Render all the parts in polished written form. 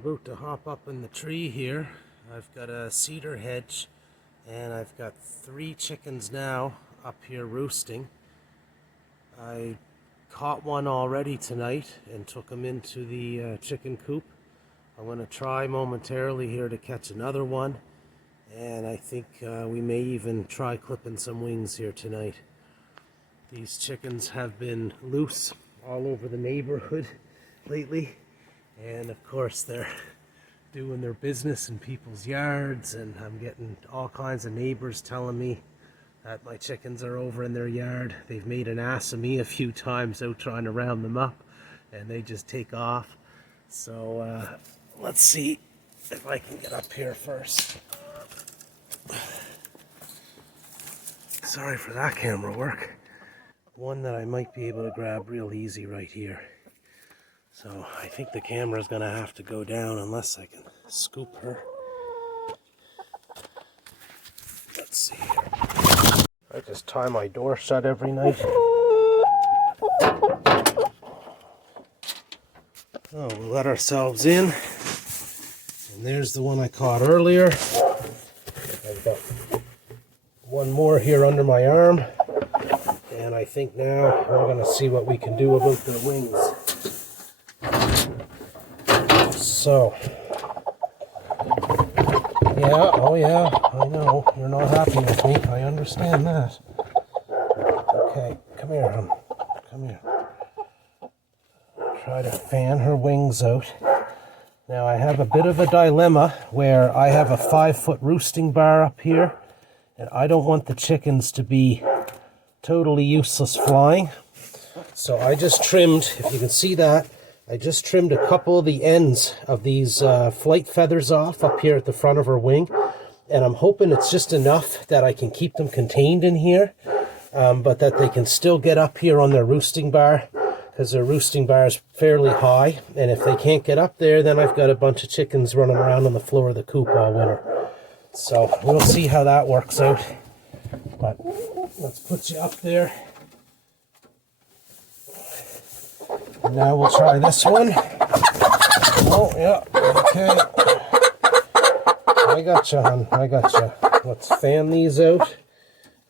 about to hop up in the tree here. I've got a cedar hedge and I've got 3 chickens now up here roosting. I caught one already tonight and took him into the chicken coop. I'm going to try momentarily here to catch another one, and I think we may even try clipping some wings here tonight. These chickens have been loose all over the neighborhood lately, and of course they're doing their business in people's yards, and I'm getting all kinds of neighbors telling me that my chickens are over in their yard. They've made an ass of me a few times out trying to round them up, and they just take off. So let's see if I can get up here first. Sorry for that camera work. One that I might be able to grab real easy right here. So I think the camera's gonna have to go down unless I can scoop her. Let's see here. I just tie my door shut every night. Oh, we'll let ourselves in. And there's the one I caught earlier. I've got one more here under my arm. And I think now we're going to see what we can do about their wings. So, yeah, oh yeah, I know, you're not happy with me, I understand that. Okay, come here, hon, come here. Try to fan her wings out. Now I have a bit of a dilemma where I have a 5-foot roosting bar up here, and I don't want the chickens to be totally useless flying. So I just trimmed, if you can see that, I just trimmed a couple of the ends of these flight feathers off up here at the front of her wing, and I'm hoping it's just enough that I can keep them contained in here, but that they can still get up here on their roosting bar, because their roosting bar is fairly high, and if they can't get up there, then I've got a bunch of chickens running around on the floor of the coop all winter. So we'll see how that works out, but let's put you up there. And now we'll try this one. Oh, yeah, okay. I gotcha, hon, I gotcha. Let's fan these out.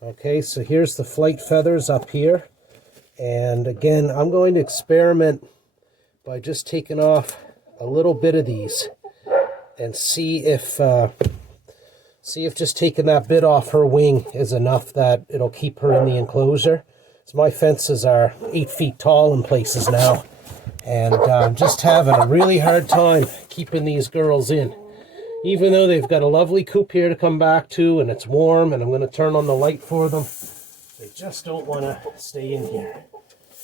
Okay, so here's the flight feathers up here. And again, I'm going to experiment by just taking off a little bit of these and see if just taking that bit off her wing is enough that it'll keep her in the enclosure. So my fences are 8 feet tall in places now, and I'm just having a really hard time keeping these girls in. Even though they've got a lovely coop here to come back to, and it's warm, and I'm going to turn on the light for them, they just don't want to stay in here.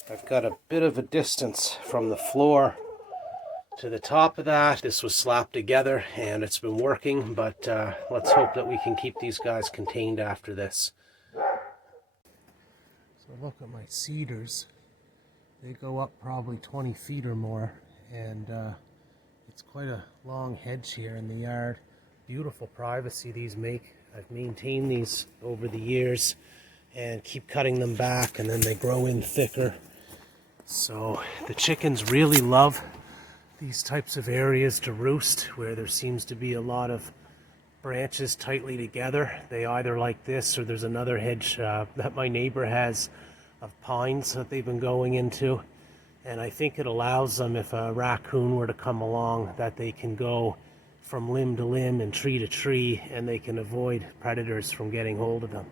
I've got a bit of a distance from the floor to the top of that. This was slapped together and it's been working, but let's hope that we can keep these guys contained after this. So look at my cedars. They go up probably 20 feet or more, and it's quite a long hedge here in the yard. Beautiful privacy these make. I've maintained these over the years and keep cutting them back, and then they grow in thicker. So the chickens really love these types of areas to roost, where there seems to be a lot of branches tightly together. They either like this, or there's another hedge that my neighbor has of pines that they've been going into, and I think it allows them, if a raccoon were to come along, that they can go from limb to limb and tree to tree, and they can avoid predators from getting hold of them.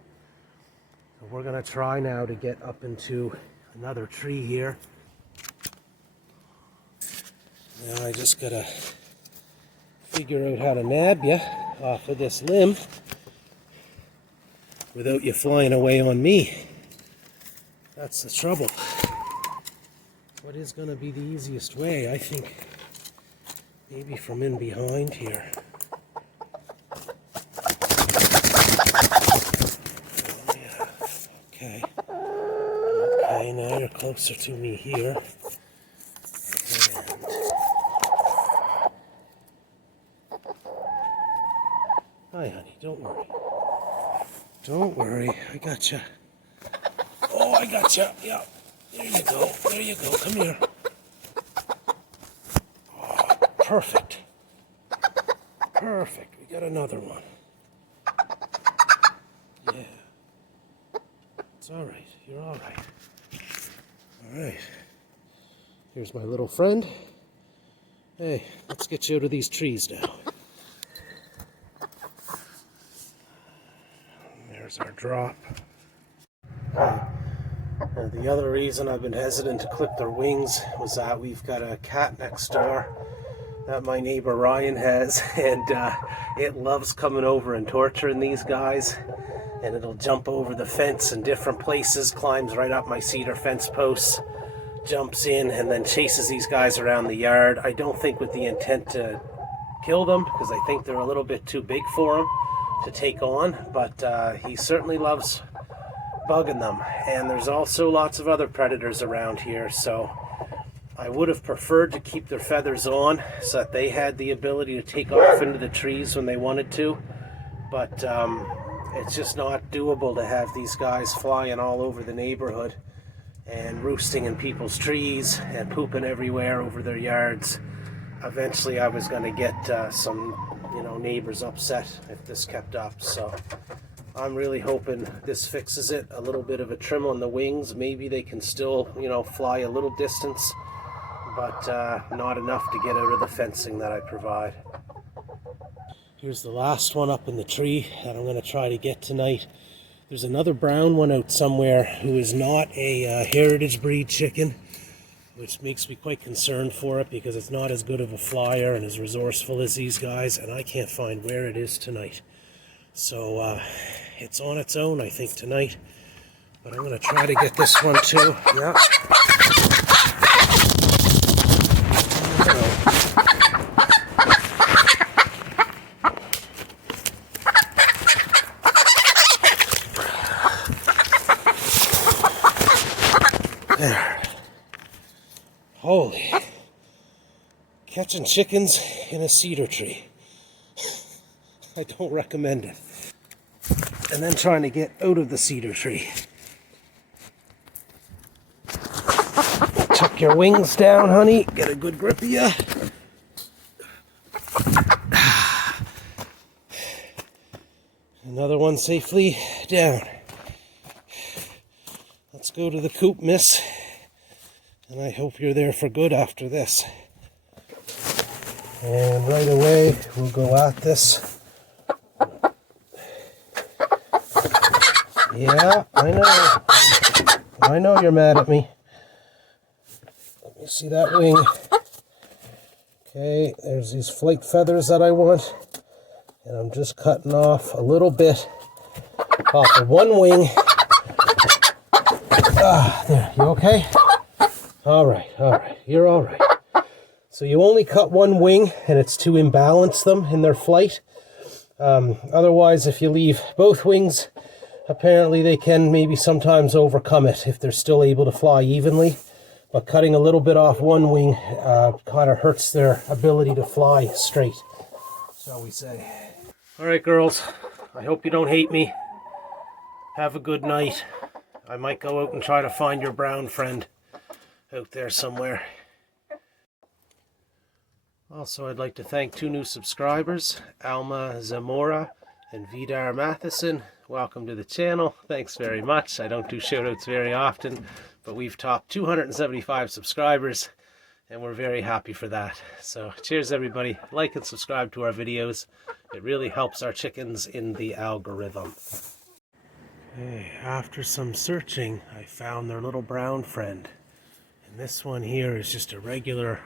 So we're going to try now to get up into another tree here. Now I just gotta figure out how to nab you off of this limb without you flying away on me. That's the trouble. What is going to be the easiest way? I think maybe from in behind here. Oh, yeah. Okay. Okay, now you're closer to me here. Hi, honey, don't worry. Don't worry, I gotcha. Oh, I gotcha, yeah. There you go, come here. Oh, perfect. Perfect. We got another one. Yeah. It's all right. You're all right. All right. Here's my little friend. Hey, let's get you out of these trees now. There's our drop. And the other reason I've been hesitant to clip their wings was that we've got a cat next door that my neighbor Ryan has, and it loves coming over and torturing these guys, and it'll jump over the fence in different places, climbs right up my cedar fence posts, jumps in, and then chases these guys around the yard. I don't think with the intent to kill them, because I think they're a little bit too big for him to take on, but he certainly loves bugging them. And there's also lots of other predators around here, so I would have preferred to keep their feathers on so that they had the ability to take off into the trees when they wanted to, but it's just not doable to have these guys flying all over the neighborhood and roosting in people's trees and pooping everywhere over their yards. Eventually I was going to get some neighbors upset if this kept up, so I'm really hoping this fixes it. A little bit of a trim on the wings, maybe they can still fly a little distance, but not enough to get out of the fencing that I provide. Here's the last one up in the tree that I'm going to try to get tonight. There's another brown one out somewhere who is not a heritage breed chicken, which makes me quite concerned for it because it's not as good of a flyer and as resourceful as these guys, and I can't find where it is tonight. So it's on its own, I think, tonight. But I'm going to try to get this one too. Yeah. There. Holy. Catching chickens in a cedar tree. I don't recommend it. And then trying to get out of the cedar tree. Tuck your wings down, honey. Get a good grip of you. Another one safely down. Let's go to the coop, miss. And I hope you're there for good after this. And right away, we'll go at this. Yeah, I know. I know you're mad at me. Let me see that wing. Okay, there's these flight feathers that I want. And I'm just cutting off a little bit off of one wing. There, you okay? All right, you're all right. So you only cut one wing, and it's to imbalance them in their flight. Otherwise, if you leave both wings, apparently they can maybe sometimes overcome it if they're still able to fly evenly. But cutting a little bit off one wing kind of hurts their ability to fly straight, shall we say. All right, girls, I hope you don't hate me. Have a good night. I might go out and try to find your brown friend out there somewhere. Also, I'd like to thank 2 new subscribers, Alma Zamora and Vidar Matheson. Welcome to the channel. Thanks very much. I don't do shoutouts very often, but we've topped 275 subscribers, and we're very happy for that. So cheers, everybody. Like and subscribe to our videos. It really helps our chickens in the algorithm. Okay, after some searching, I found their little brown friend. And this one here is just a regular,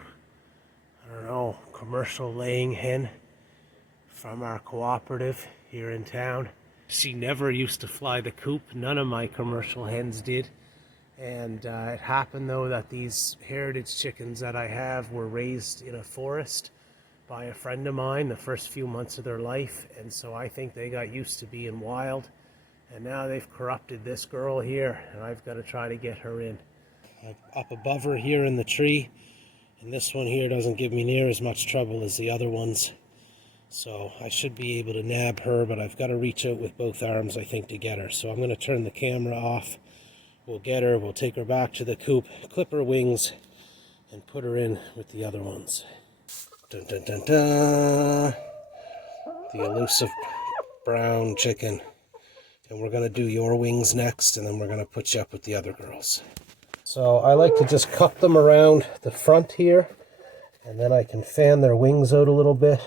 I don't know, commercial laying hen from our cooperative here in town. She never used to fly the coop. None of my commercial hens did. And it happened though that these heritage chickens that I have were raised in a forest by a friend of mine the first few months of their life. And so I think they got used to being wild. And now they've corrupted this girl here, and I've got to try to get her in. Up above her here in the tree, and this one here doesn't give me near as much trouble as the other ones. So I should be able to nab her, but I've got to reach out with both arms, I think, to get her. So I'm going to turn the camera off. We'll get her, we'll take her back to the coop, clip her wings, and put her in with the other ones. Dun dun dun dun. the elusive brown chicken. And we're going to do your wings next, and then we're going to put you up with the other girls. So I like to just cup them around the front here, and then I can fan their wings out a little bit.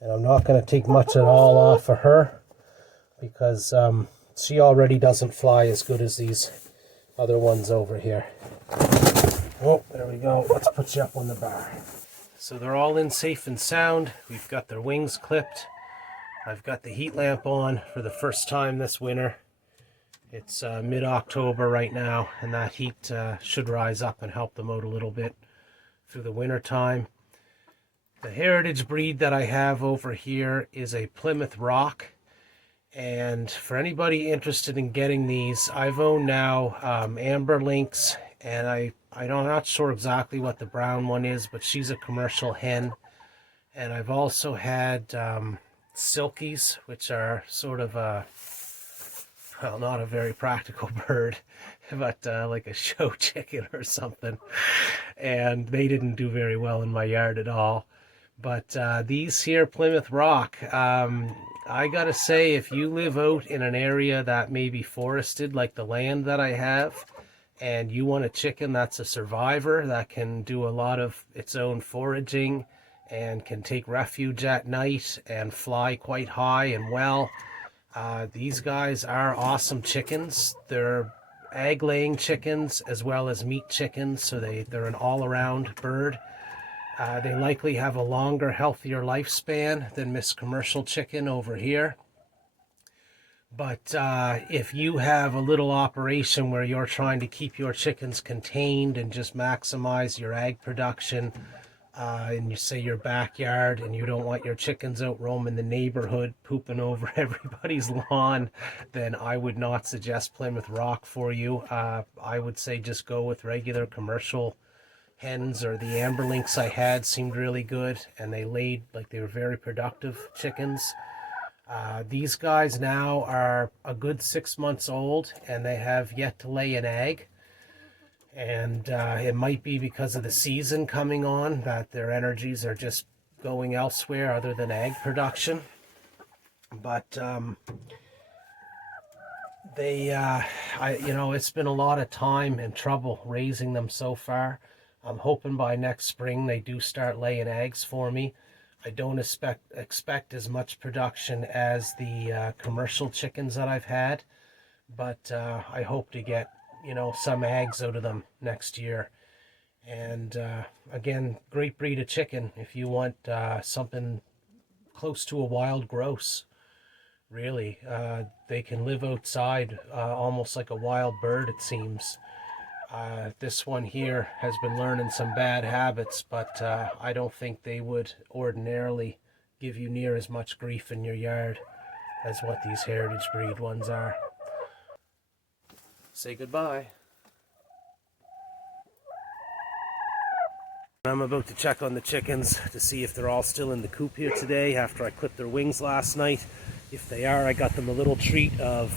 And I'm not going to take much at all off of her, because she already doesn't fly as good as these other ones over here. Oh, there we go. Let's put you up on the bar. So they're all in safe and sound. We've got their wings clipped. I've got the heat lamp on for the first time this winter. It's mid-October right now, and that heat should rise up and help them out a little bit through the winter time. The heritage breed that I have over here is a Plymouth Rock. And for anybody interested in getting these, I've owned now Amber Lynx, and I'm not sure exactly what the brown one is, but she's a commercial hen. And I've also had Silkies, which are sort of a, well, not a very practical bird, but like a show chicken or something. And they didn't do very well in my yard at all. But these here Plymouth Rock, I gotta say, if you live out in an area that may be forested, like the land that I have, and you want a chicken that's a survivor, that can do a lot of its own foraging, and can take refuge at night and fly quite high and well, these guys are awesome chickens. They're egg-laying chickens as well as meat chickens, so they're an all-around bird. They likely have a longer, healthier lifespan than Miss Commercial Chicken over here. But if you have a little operation where you're trying to keep your chickens contained and just maximize your egg production, in your backyard, and you don't want your chickens out roaming the neighborhood pooping over everybody's lawn, then I would not suggest Plymouth Rock for you. I would say just go with regular commercial hens, or the Amber Lynx I had seemed really good, and they laid, like, they were very productive chickens. These guys now are a good 6 months old, and they have yet to lay an egg. And it might be because of the season coming on that their energies are just going elsewhere other than egg production. But it's been a lot of time and trouble raising them so far. I'm hoping by next spring they do start laying eggs for me. I don't expect as much production as the commercial chickens that I've had, but I hope to get some eggs out of them next year. And again, great breed of chicken if you want something close to a wild grouse. Really, they can live outside almost like a wild bird, it seems. This one here has been learning some bad habits, but I don't think they would ordinarily give you near as much grief in your yard as what these heritage breed ones are. Say goodbye. I'm about to check on the chickens to see if they're all still in the coop here today after I clipped their wings last night. If they are, I got them a little treat of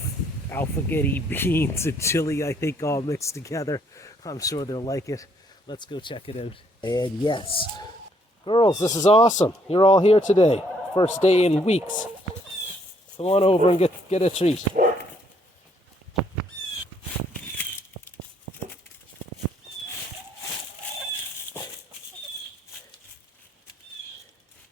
alphagetti beans and chili, I think, all mixed together. I'm sure they'll like it. Let's go check it out. And yes, girls, this is awesome. You're all here today. First day in weeks. Come on over and get a treat.